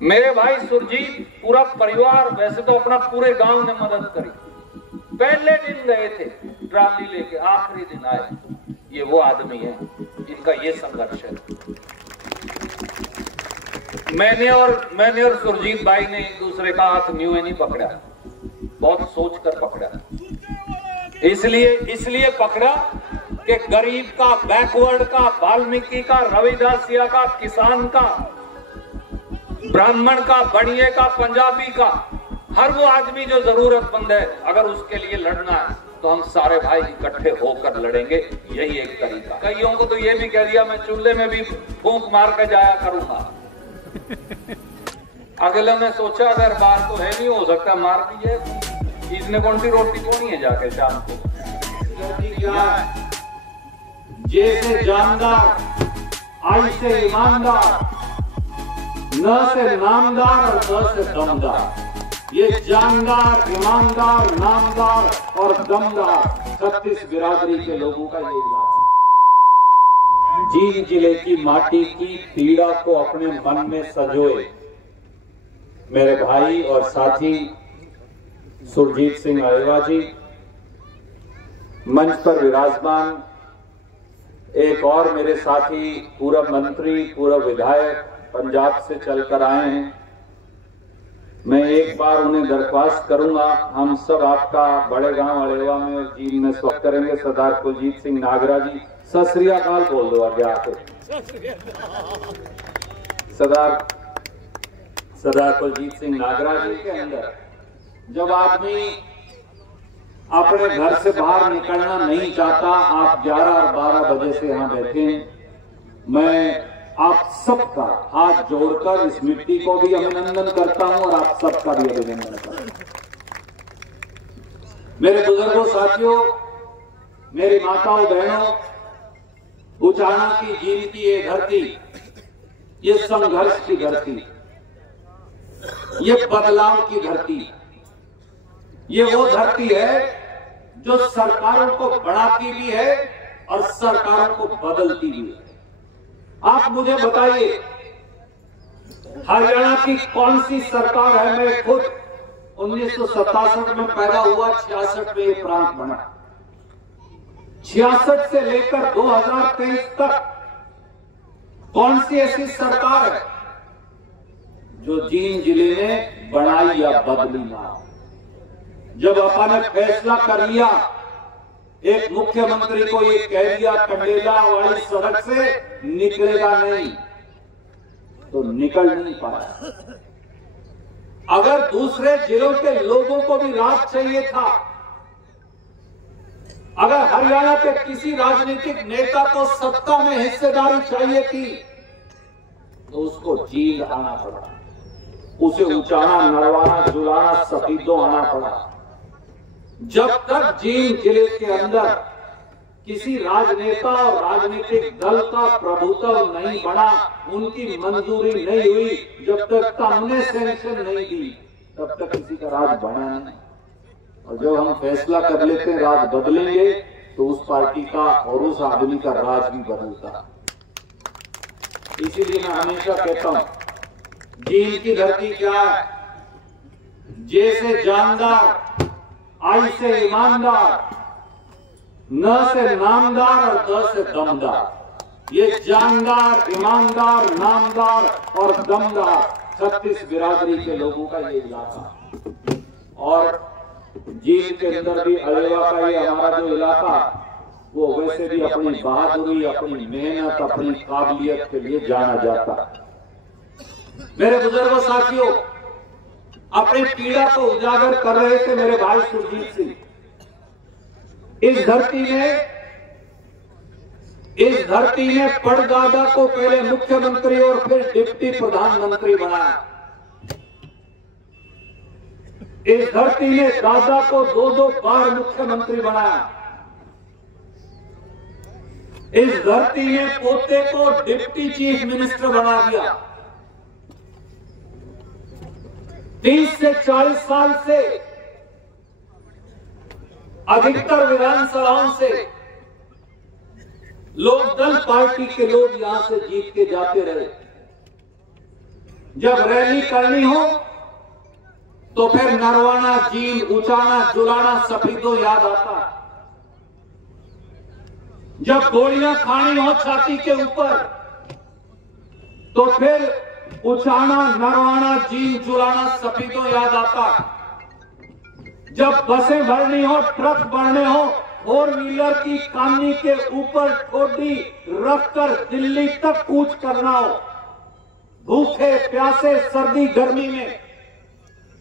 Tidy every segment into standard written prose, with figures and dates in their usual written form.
मेरे भाई सुरजीत पूरा परिवार, वैसे तो अपना पूरे गांव ने मदद करी। पहले दिन गए थे ट्राली लेके, आखिरी दिन आए। ये वो आदमी है जिनका ये संघर्ष है। मैंने और सुरजीत भाई ने एक दूसरे का हाथ न्यू नहीं पकड़ा, बहुत सोच कर पकड़ा। इसलिए पकड़ा कि गरीब का, बैकवर्ड का, वाल्मीकि का, रविदासिया का, किसान का, ब्राह्मण का, बड़िए का, पंजाबी का, हर वो आदमी जो जरूरतमंद है, अगर उसके लिए लड़ना है तो हम सारे भाई इकट्ठे होकर लड़ेंगे। यही एक तरीका। कईयों को तो ये भी कह दिया मैं चूल्हे में भी फूंक मार के जाया करूंगा। अगले ने सोचा अगर बार तो है नहीं, हो सकता मार दीजिए, इसने कौन सी रोटी को नहीं है जाके शाम को। क्या है? जैसे जानदार, आई से ईमानदार, न से नामदार और न से दमदार। ये जानदार, ईमानदार, नामदार और दमदार 36 बिरादरी के लोगों का ये इलाका। जींद जिले की माटी की पीड़ा को अपने मन में सजोए मेरे भाई और साथी सुरजीत सिंह अरेवा जी, मंच पर विराजमान एक और मेरे साथी पूर्व मंत्री, पूर्व विधायक, पंजाब से चलकर आए हैं। मैं एक बार उन्हें दरख्वास्त करूंगा, हम सब आपका बड़े गांव अरेवा में जींद में स्वागत करेंगे। सरदार कुलजीत सिंह नागरा जी, सत श्री अकाल बोल दो आगे आके। सरदार कुलजीत सिंह नागरा जी के अंदर जब आदमी अपने घर से बाहर निकलना नहीं चाहता, आप 11 और 12 बजे से यहाँ बैठे हैं। मैं आप सबका हाथ जोड़कर इस मिट्टी को भी अभिनंदन करता हूं और आप सबका भी अभिनंदन करता हूं। मेरे बुजुर्गों, साथियों, मेरी माताओं, बहनों, उचाना की जींद की ये धरती, ये संघर्ष की धरती, ये बदलाव की धरती, ये वो धरती है जो सरकारों को बढ़ाती भी है और सरकारों को बदलती भी है। आप मुझे बताइए, हरियाणा की कौन सी सरकार है? मैं खुद 1967 में पैदा हुआ, 66 में ये प्रांत बना। 66 से लेकर 2023 तक कौन सी ऐसी सरकार है जो जींद जिले में बनाई या बदली ना? जब अपन ने फैसला कर लिया, एक मुख्यमंत्री को ये कह दिया कंडेला वाली सड़क से निकलेगा नहीं, तो निकल नहीं पाया। अगर दूसरे जिलों के लोगों को भी राहत चाहिए था, अगर हरियाणा के किसी राजनीतिक नेता को सत्ता में हिस्सेदारी चाहिए थी, तो उसको जींद आना पड़ा, उसे उचाना, नरवाना, जुलाना, सफीदों आना पड़ा। जब तक जींद जिले के अंदर किसी राजनेता और राजनीतिक दल का प्रभुत्व नहीं बना, उनकी मंजूरी नहीं हुई, जब तक हमने सैंक्शन नहीं दी, तब तक किसी का राज बना नहीं। और जब हम फैसला कर लेते हैं राज बदलेंगे, तो उस पार्टी का और उस आदमी का राज भी बदलता। इसीलिए मैं हमेशा कहता हूं, जींद की धरती क्या है? जैसे जानदार, आई से ईमानदार, न से नामदार और द से दमदार। ये जानदार, ईमानदार, नामदार और दमदार 36 बिरादरी के लोगों का ये इलाका। और जींद के अंदर भी अरेवा का ये हमारा जो इलाका, वो वैसे भी अपनी बहादुरी, अपनी मेहनत, अपनी काबिलियत के लिए जाना जाता। मेरे बुजुर्गों, साथियों, अपनी पीड़ा को उजागर कर रहे थे मेरे भाई सुरजीत सिंह। इस धरती ने परदादा को पहले मुख्यमंत्री और फिर डिप्टी प्रधानमंत्री बनाया। इस धरती ने दादा को 2-2 बार मुख्यमंत्री बनाया। इस धरती ने पोते को डिप्टी चीफ मिनिस्टर बना दिया। 30 से 40 साल से अधिकतर विधानसभाओं से लोकदल पार्टी के लोग यहां से जीत के जाते रहे। जब रैली करनी हो तो फिर नरवाना, जील, उचाना, जुलाना, सफीदो याद आता है। जब गोलियां खानी हो छाती के ऊपर तो फिर उचाना, नरवाना, जील, जुलाना, सफीदो याद आता है। जब बसें भरनी हो, ट्रक भरने हो, 4 व्हीलर की कानी के ऊपर ठोडी रखकर दिल्ली तक कूच करना हो, भूखे प्यासे सर्दी गर्मी में,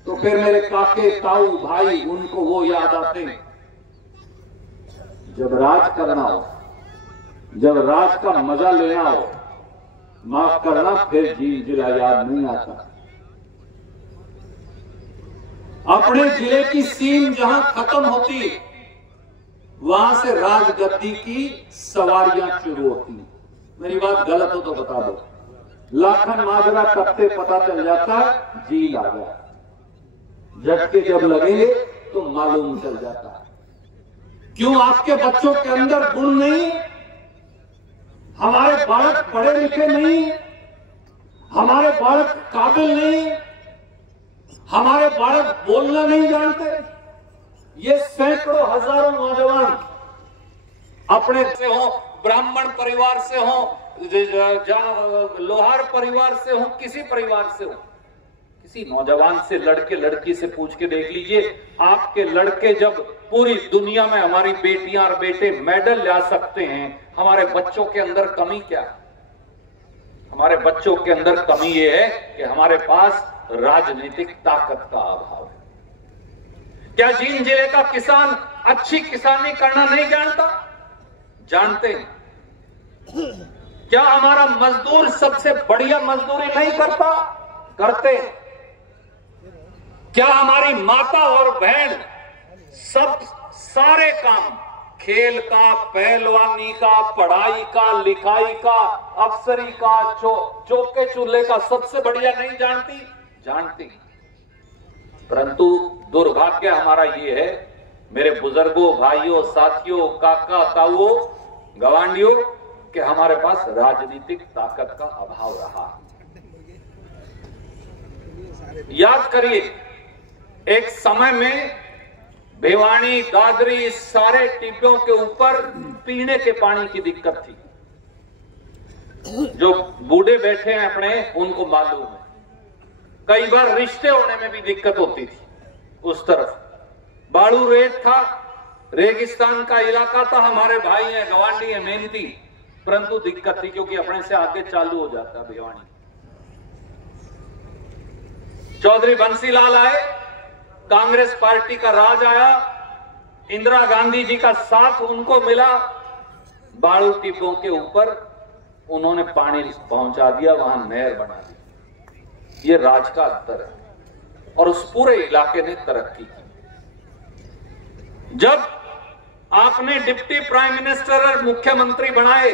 तो फिर मेरे काके, ताऊ, भाई, उनको वो याद आते हैं। जब राज करना हो, जब राज का मजा लेना हो, माफ करना, फिर झील जिला याद नहीं आता। अपने जिले की सीम जहां खत्म होती है वहां से राजगद्दी की सवारियां शुरू होती हैं। मेरी बात गलत हो तो बता दो। लाखन माजरा कत्ते पता चल जाता है झील आ गया, झटके जब लगेंगे तो मालूम चल जाता है। क्यों आपके बच्चों के अंदर गुण नहीं? हमारे बालक पढ़े लिखे नहीं, हमारे बालक काबिल नहीं, हमारे बालक बोलना नहीं जानते। ये सैकड़ों हजारों नौजवान अपने से हो, ब्राह्मण परिवार से हो, लोहार परिवार से हो, किसी परिवार से हो, किसी नौजवान से, लड़के लड़की से पूछ के देख लीजिए, आपके लड़के जब पूरी दुनिया में हमारी बेटियां और बेटे मेडल ला सकते हैं, हमारे बच्चों के अंदर कमी क्या है? हमारे बच्चों के अंदर कमी यह है कि हमारे पास राजनीतिक ताकत का अभाव है। क्या जींद जिले का किसान अच्छी किसानी करना नहीं जानता? जानते हैं। क्या हमारा मजदूर सबसे बढ़िया मजदूरी नहीं करता? करते हैं। क्या हमारी माता और बहन सब सारे काम, खेल का, पहलवानी का, पढ़ाई का, लिखाई का, अफसरी का, चौके चूल्हे का सबसे बढ़िया नहीं जानती? जानती। परंतु दुर्भाग्य हमारा ये है, मेरे बुजुर्गों, भाइयों, साथियों, काका, ताऊओं, गवांडियों, कि हमारे पास राजनीतिक ताकत का अभाव रहा। याद करिए, एक समय में भिवानी, दादरी, सारे टिब्बों के ऊपर पीने के पानी की दिक्कत थी। जो बूढ़े बैठे हैं अपने, उनको मालूम है। कई बार रिश्ते होने में भी दिक्कत होती थी। उस तरफ बालू रेत था, रेगिस्तान का इलाका था, हमारे भाई हैं, गवांडी है, मेहनती, परंतु दिक्कत थी क्योंकि अपने से आगे चालू हो जाता भिवानी। चौधरी बंसीलाल आए, कांग्रेस पार्टी का राज आया, इंदिरा गांधी जी का साथ उनको मिला, बालू टिब्बों के ऊपर उन्होंने पानी पहुंचा दिया, वहां नहर बना दी। ये राज का अंतर है और उस पूरे इलाके ने तरक्की की। जब आपने डिप्टी प्राइम मिनिस्टर और मुख्यमंत्री बनाए,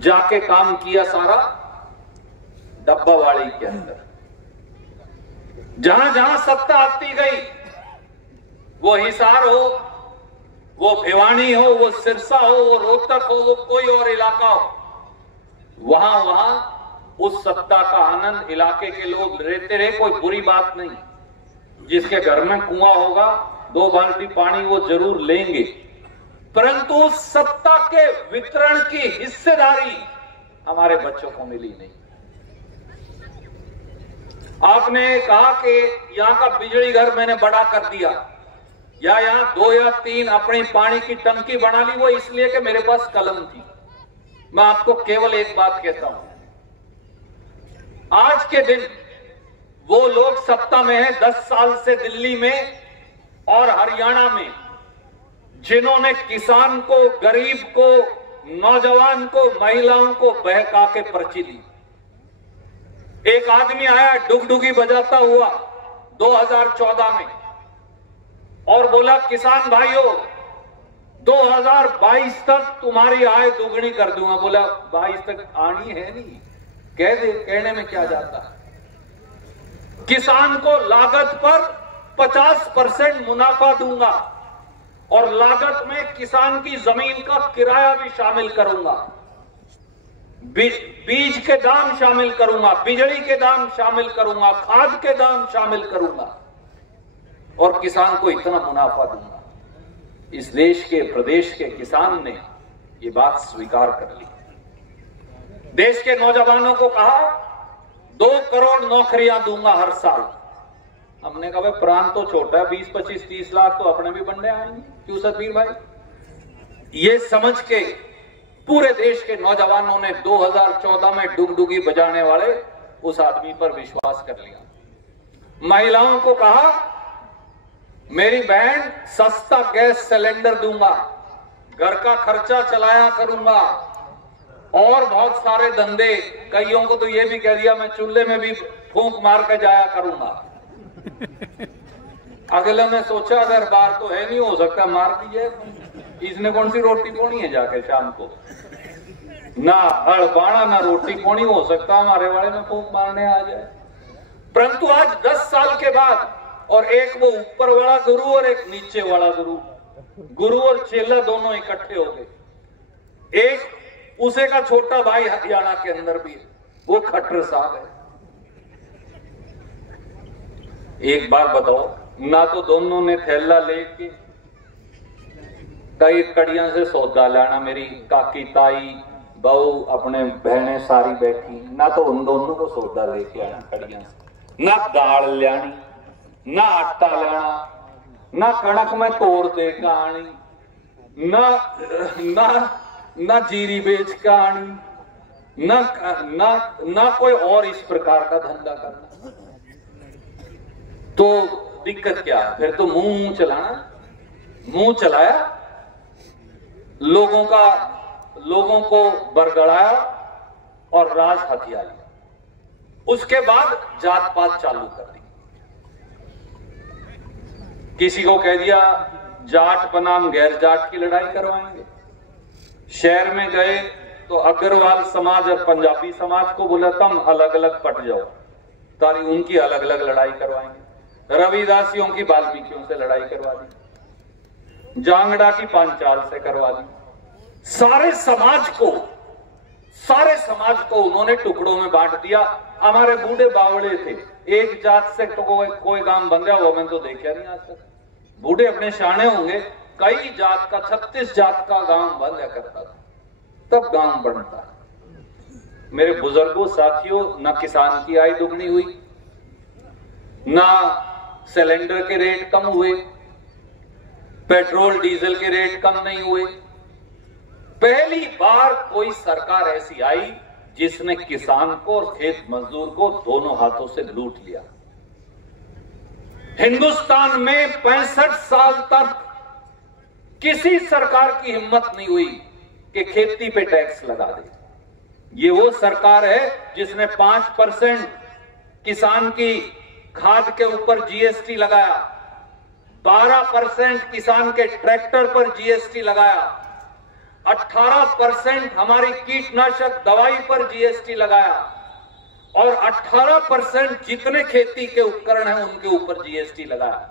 जाके काम किया सारा डब्बावाड़ी के अंदर। जहां जहां सत्ता आती गई, वो हिसार हो, वो भिवानी हो, वो सिरसा हो, वो रोहतक हो, वो कोई और इलाका हो, वहां वहां उस सत्ता का आनंद इलाके के लोग लेते रहे। कोई बुरी बात नहीं, जिसके घर में कुआं होगा 2 बाल्टी पानी वो जरूर लेंगे, परंतु सत्ता के वितरण की हिस्सेदारी हमारे बच्चों को मिली नहीं। आपने कहा कि यहां का बिजली घर मैंने बड़ा कर दिया, या यहां 2 या 3 अपनी पानी की टंकी बना ली, वो इसलिए कि मेरे पास कलम थी। मैं आपको केवल एक बात कहता हूं, आज के दिन वो लोग सत्ता में हैं 10 साल से दिल्ली में और हरियाणा में, जिन्होंने किसान को, गरीब को, नौजवान को, महिलाओं को बहका के पर्ची दी। एक आदमी आया डुगडुगी बजाता हुआ 2014 में और बोला, किसान भाइयों 2022 तक तुम्हारी आय दुगनी कर दूंगा। बोला 22 तक आनी है नहीं, कह दे, कहने में क्या जाता है। किसान को लागत पर 50% मुनाफा दूंगा और लागत में किसान की जमीन का किराया भी शामिल करूंगा। बीज के दाम शामिल करूंगा, बिजली के दाम शामिल करूंगा, खाद के दाम शामिल करूंगा और किसान को इतना मुनाफा दूंगा। इस देश के प्रदेश के किसान ने ये बात स्वीकार कर ली। देश के नौजवानों को कहा 2 करोड़ नौकरियां दूंगा हर साल। हमने कहा भाई प्राण तो छोटा है, 20, 25, 30 लाख तो अपने भी बनने आएंगे, क्यों सतवीर भाई? ये समझ के पूरे देश के नौजवानों ने 2014 में डुगडुगी बजाने वाले उस आदमी पर विश्वास कर लिया। महिलाओं को कहा मेरी बहन सस्ता गैस सिलेंडर दूंगा, घर का खर्चा चलाया करूंगा और बहुत सारे धंधे। कईयों को तो ये भी कह दिया मैं चूल्हे में भी फूंक मार के जाया करूंगा। अगले ने सोचा अगर बार तो है नहीं, हो सकता मार दीजिए, इसने कौन सी रोटी पोनी है जाके शाम को, ना हड़बाना ना रोटी पोनी, हो सकता हमारे वाले में फूंक मारने आ जाए। परंतु आज 10 साल के बाद, और एक वो ऊपर वाला गुरु और एक नीचे वाला गुरु, गुरु और चेला दोनों इकट्ठे हो गए। एक उसे का छोटा भाई हरियाणा के अंदर भी है, वो खट्टर साहब है। एक बात बताओ, ना तो दोनों ने थैला लेके कई कड़ियां से सौदा लाना, मेरी काकी ताई बहू अपने बहनें सारी बैठी, ना तो उन दोनों को सौदा लेके आना कड़ियां से, ना दाल लानी, ना आटा लाना, ना कणक में तोड़ दे का आनी, ना जीरी बेच का आनी, ना कोई और इस प्रकार का धंधा करना। तो दिक्कत क्या है? फिर तो मुंह चलाना, मुंह चलाया, लोगों को बरगड़ाया और राज हथिया लिया। उसके बाद जात पात चालू कर दी। किसी को कह दिया जाट बनाम गैर जाट की लड़ाई करवाएंगे। शहर में गए तो अग्रवाल समाज और पंजाबी समाज को बोला तुम अलग अलग पट जाओ, तारी उनकी अलग अलग लड़ाई करवाएंगे। रविदासियों की वाल्मीकियों से लड़ाई करवा दी, जांगड़ा की पांचाल से करवा दी। सारे समाज को उन्होंने टुकड़ों में बांट दिया। हमारे बूढ़े बावड़े थे, एक जात से तो कोई गांव बन गया, वो मैंने तो देखा नहीं आज तक। बूढ़े अपने शाने होंगे, कई जात का 36 जात का गांव बन गया करता था, तब गांव बनता। मेरे बुजुर्गों साथियों, ना किसान की आय दुगनी हुई, ना सिलेंडर के रेट कम हुए, पेट्रोल डीजल के रेट कम नहीं हुए। पहली बार कोई सरकार ऐसी आई जिसने किसान को और खेत मजदूर को दोनों हाथों से लूट लिया। हिंदुस्तान में 65 साल तक किसी सरकार की हिम्मत नहीं हुई कि खेती पे टैक्स लगा दे। ये वो सरकार है जिसने 5% किसान की खाद के ऊपर जीएसटी लगाया, 12% किसान के ट्रैक्टर पर जीएसटी लगाया, 18% हमारी कीटनाशक दवाई पर जीएसटी लगाया और 18% जितने खेती के उपकरण हैं उनके ऊपर जीएसटी लगाया।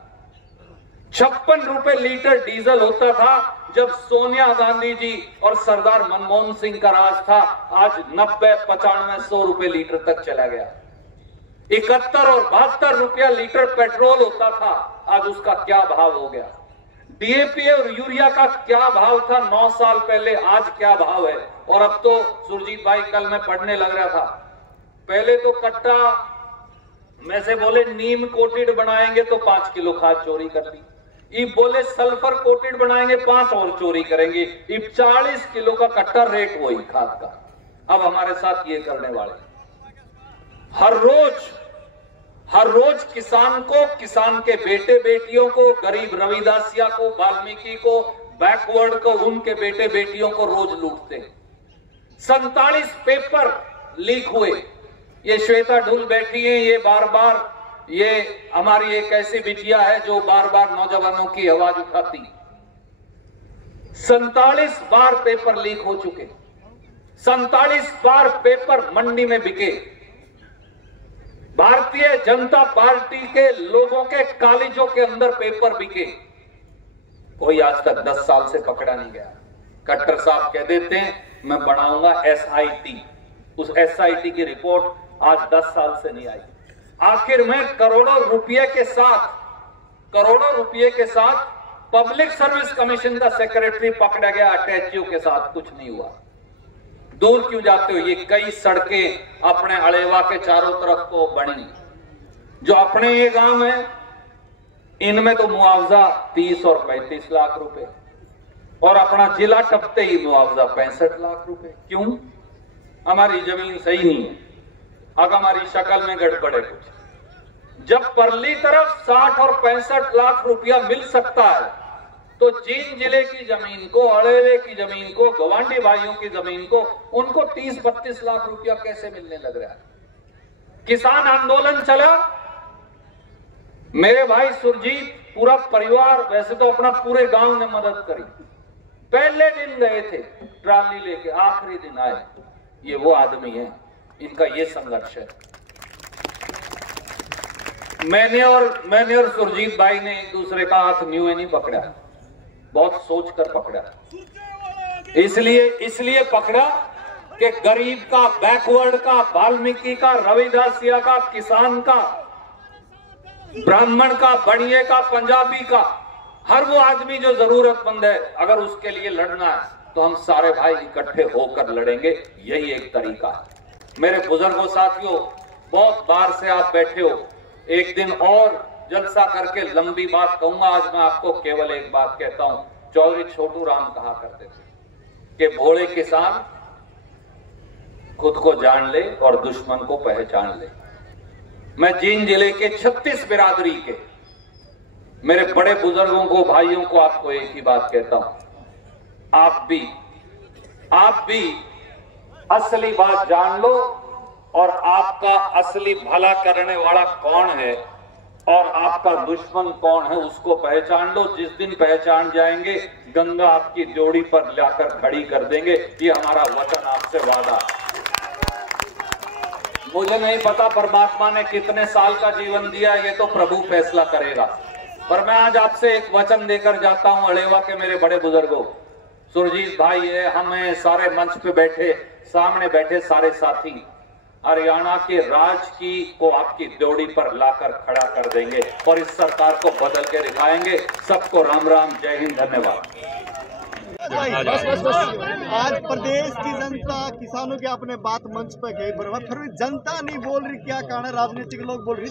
56 रुपए लीटर डीजल होता था जब सोनिया गांधी जी और सरदार मनमोहन सिंह का राज था, आज 90, 95, 100 रुपए लीटर तक चला गया। 71 और 72 रुपया लीटर पेट्रोल होता था, आज उसका क्या भाव हो गया। डीएपी और यूरिया का क्या भाव था 9 साल पहले, आज क्या भाव है। और अब तो सुरजीत भाई, कल मैं पढ़ने लग रहा था, पहले तो कट्टा में से बोले नीम कोटेड बनाएंगे तो 5 किलो खाद चोरी कर ली, ये बोले सल्फर कोटेड बनाएंगे 5 और चोरी करेंगे, ये 40 किलो का कट्टा रेट वही खाद का। अब हमारे साथ ये करने वाले हर रोज किसान को, किसान के बेटे बेटियों को, गरीब रविदासिया को, वाल्मीकि को, बैकवर्ड को, उनके बेटे बेटियों को रोज लूटते हैं। 47 पेपर लीक हुए। ये श्वेता ढुल बैठी है, ये बार बार, ये हमारी एक ऐसी बिटिया है जो बार बार नौजवानों की आवाज उठाती। 47 बार पेपर लीक हो चुके, 47 बार पेपर मंडी में बिके। भारतीय जनता पार्टी के लोगों के कॉलेजों के अंदर पेपर बिके, कोई आज तक 10 साल से पकड़ा नहीं गया। खट्टर साहब कह देते हैं मैं बनाऊंगा SIT, उस SIT की रिपोर्ट आज 10 साल से नहीं आई। आखिर में करोड़ों रुपए के साथ पब्लिक सर्विस कमीशन का सेक्रेटरी पकड़ा गया, अटैचियों के साथ कुछ नहीं हुआ। दूर क्यों जाते हो? ये कई सड़कें अपने अलेवा के चारों तरफ को बनी, जो अपने ये गांव है इनमें तो मुआवजा 30 और 35 लाख रुपए, और अपना जिला टपते ही मुआवजा 65 लाख रुपए। क्यों? हमारी जमीन सही नहीं है, अब हमारी शक्ल में गड़बड़ है कुछ। जब परली तरफ 60 और 65 लाख रुपया मिल सकता है, तो जींद जिले की जमीन को, अड़ेवे की जमीन को, गवांडी भाइयों की जमीन को उनको 30-32 लाख रुपया कैसे मिलने लग रहा है? किसान आंदोलन चला, मेरे भाई सुरजीत पूरा परिवार, वैसे तो अपना पूरे गांव ने मदद करी। पहले दिन गए थे ट्राली लेके, आखिरी दिन आए। ये वो आदमी है, इनका ये संघर्ष है। मैंने और सुरजीत भाई ने एक दूसरे का हाथ न्यू नहीं पकड़ा, बहुत सोच कर पकड़ा। इसलिए पकड़ा कि गरीब का, बैकवर्ड का, वाल्मीकि का, रविदासिया का, किसान का, ब्राह्मण का, बनिए का, पंजाबी का, हर वो आदमी जो जरूरतमंद है, अगर उसके लिए लड़ना है तो हम सारे भाई इकट्ठे होकर लड़ेंगे। यही एक तरीका है। मेरे बुजुर्गों साथियों, बहुत बार से आप बैठे हो, एक दिन और जलसा करके लंबी बात कहूंगा। आज मैं आपको केवल एक बात कहता हूं। चौधरी छोटू राम कहा करते थे कि भोले किसान खुद को जान ले और दुश्मन को पहचान ले। मैं जींद जिले के 36 बिरादरी के मेरे बड़े बुजुर्गों को, भाइयों को, आपको एक ही बात कहता हूं, आप भी असली बात जान लो, और आपका असली भला करने वाला कौन है और आपका दुश्मन कौन है उसको पहचान लो। जिस दिन पहचान जाएंगे, गंगा आपकी जोड़ी पर लाकर खड़ी कर देंगे। ये हमारा वचन, आपसे वादा। मुझे नहीं पता परमात्मा ने कितने साल का जीवन दिया, ये तो प्रभु फैसला करेगा। पर मैं आज आपसे एक वचन देकर जाता हूं। अलेवा के मेरे बड़े बुजुर्गों, सुरजीत भाई है, हम हैं, सारे मंच पे बैठे, सामने बैठे सारे साथी, हरियाणा के राज को आपकी जोड़ी पर लाकर खड़ा कर देंगे और इस सरकार को बदल के दिखाएंगे। सबको राम राम, जय हिंद, धन्यवाद। आज प्रदेश की जनता, किसानों की आपने बात मंच पे कही, बराबर, फिर भी जनता नहीं बोल रही, क्या कारण है? राजनीतिक लोग बोल रही।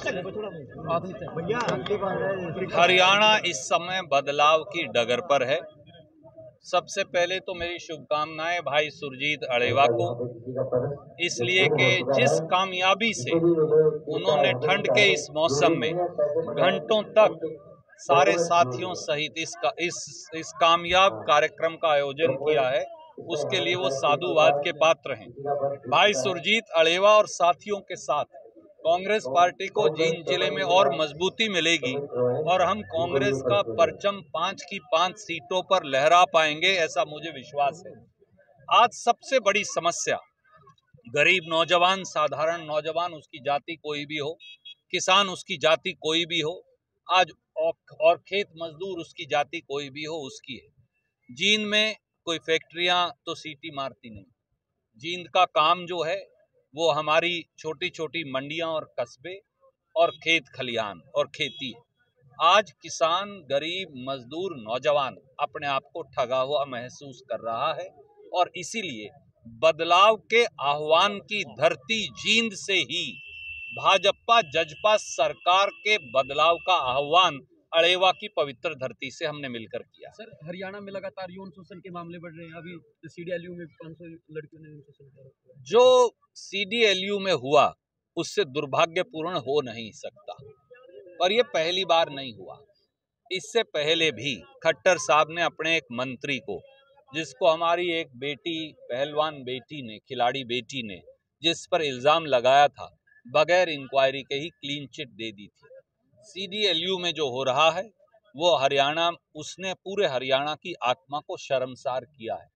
हरियाणा इस समय बदलाव की डगर पर है। सबसे पहले तो मेरी शुभकामनाएं भाई सुरजीत अलेवा को, इसलिए कि जिस कामयाबी से उन्होंने ठंड के इस मौसम में घंटों तक सारे साथियों सहित इस कामयाब कार्यक्रम का आयोजन किया है, उसके लिए वो साधुवाद के पात्र हैं। भाई सुरजीत अलेवा और साथियों के साथ कांग्रेस पार्टी को जींद जिले में और मजबूती मिलेगी और हम कांग्रेस का परचम 5 की 5 सीटों पर लहरा पाएंगे, ऐसा मुझे विश्वास है। आज सबसे बड़ी समस्या गरीब नौजवान, साधारण नौजवान, उसकी जाति कोई भी हो, किसान उसकी जाति कोई भी हो, आज और खेत मजदूर उसकी जाति कोई भी हो, उसकी है। जींद में कोई फैक्ट्रियां तो सीटी मारती नहीं। जींद का काम जो है वो हमारी छोटी छोटी मंडियां और कस्बे और खेत खलिहान और खेती है। आज किसान, गरीब, मजदूर, नौजवान अपने आप को ठगा हुआ महसूस कर रहा है और इसीलिए बदलाव के आह्वान की धरती जींद से ही भाजपा जजपा सरकार के बदलाव का आह्वान अलेवा की पवित्र धरती से हमने मिलकर किया। सर, हरियाणा में लगातार यौन शोषण के मामले बढ़ रहे हैं। अभी CDLU में 500 लड़कियों ने यौन शोषण किया। जो CDLU में हुआ उससे दुर्भाग्यपूर्ण हो नहीं सकता, पर यह पहली बार नहीं हुआ। इससे पहले भी खट्टर साहब ने अपने एक मंत्री को, जिसको हमारी एक बेटी, पहलवान बेटी ने, खिलाड़ी बेटी ने, जिस पर इल्जाम लगाया था, बगैर इंक्वायरी के ही क्लीन चिट दे दी थी। CDLU में जो हो रहा है वो हरियाणा, उसने पूरे हरियाणा की आत्मा को शर्मसार किया है।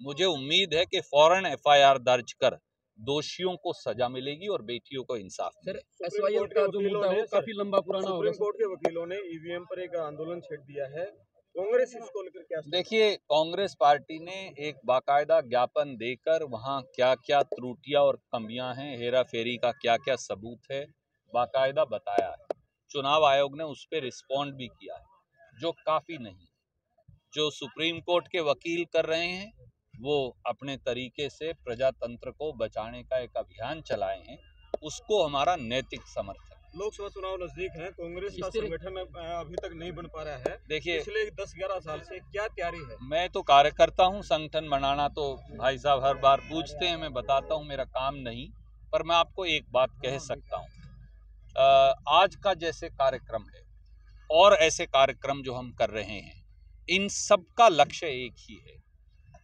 मुझे उम्मीद है कि फौरन FIR दर्ज कर दोषियों को सजा मिलेगी और बेटियों को इंसाफ मिलेगा। सर, SYL का जो मुद्दा है काफी लंबा पुराना हो गया। सुप्रीम कोर्ट के वकीलों ने EVM पर एक आंदोलन छेड़ दिया है कांग्रेस इसको लेकर क्या? देखिए, कांग्रेस पार्टी ने एक बाकायदा ज्ञापन देकर वहाँ क्या क्या त्रुटियां और कमियां हैं, हेरा फेरी का क्या क्या सबूत है, बाकायदा बताया है। चुनाव आयोग ने उस पर रिस्पॉन्ड भी किया है, जो काफ़ी नहीं। जो सुप्रीम कोर्ट के वकील कर रहे हैं वो अपने तरीके से प्रजातंत्र को बचाने का एक अभियान चलाए हैं, उसको हमारा नैतिक समर्थन। लोकसभा चुनाव नजदीक है, कांग्रेस का संगठन अभी तक नहीं बन पा रहा है। देखिए, पिछले 10-11 साल से क्या तैयारी है? मैं तो कार्यकर्ता हूं, संगठन बनाना तो भाई साहब हर बार पूछते हैं, मैं बताता हूं मेरा काम नहीं, पर मैं आपको एक बात कह सकता हूं। आज का जैसे कार्यक्रम है और ऐसे कार्यक्रम जो हम कर रहे हैं, इन सब का लक्ष्य एक ही है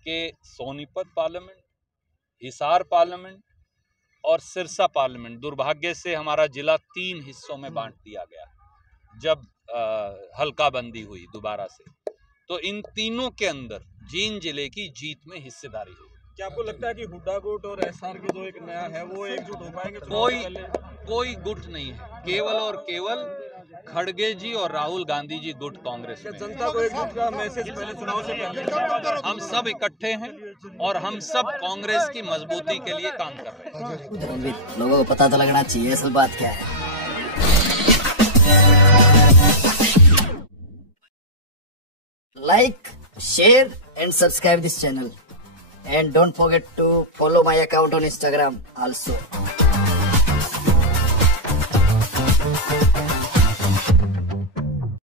कि सोनीपत पार्लियामेंट, हिसार पार्लियामेंट और सिरसा पार्लियामेंट, दुर्भाग्य से हमारा जिला 3 हिस्सों में बांट दिया गया जब हल्काबंदी हुई दोबारा से, तो इन तीनों के अंदर जींद जिले की जीत में हिस्सेदारी हुई। क्या आपको लगता है कि हुड्डा गुट और एसआर के जो एक नया है वो एकजुट हो पाएंगे? कोई गुट नहीं है, केवल और केवल खड़गे जी और राहुल गांधी जी गुट कांग्रेस में। जनता को एकजुट का मैसेज पहले चुनाव से पहले हम सब इकट्ठे हैं और हम सब कांग्रेस की मजबूती के लिए काम कर रहे हैं। लोगों को पता तो लगना चाहिए असल बात क्या है। Like, share and subscribe this channel, and don't forget to follow my account on Instagram also.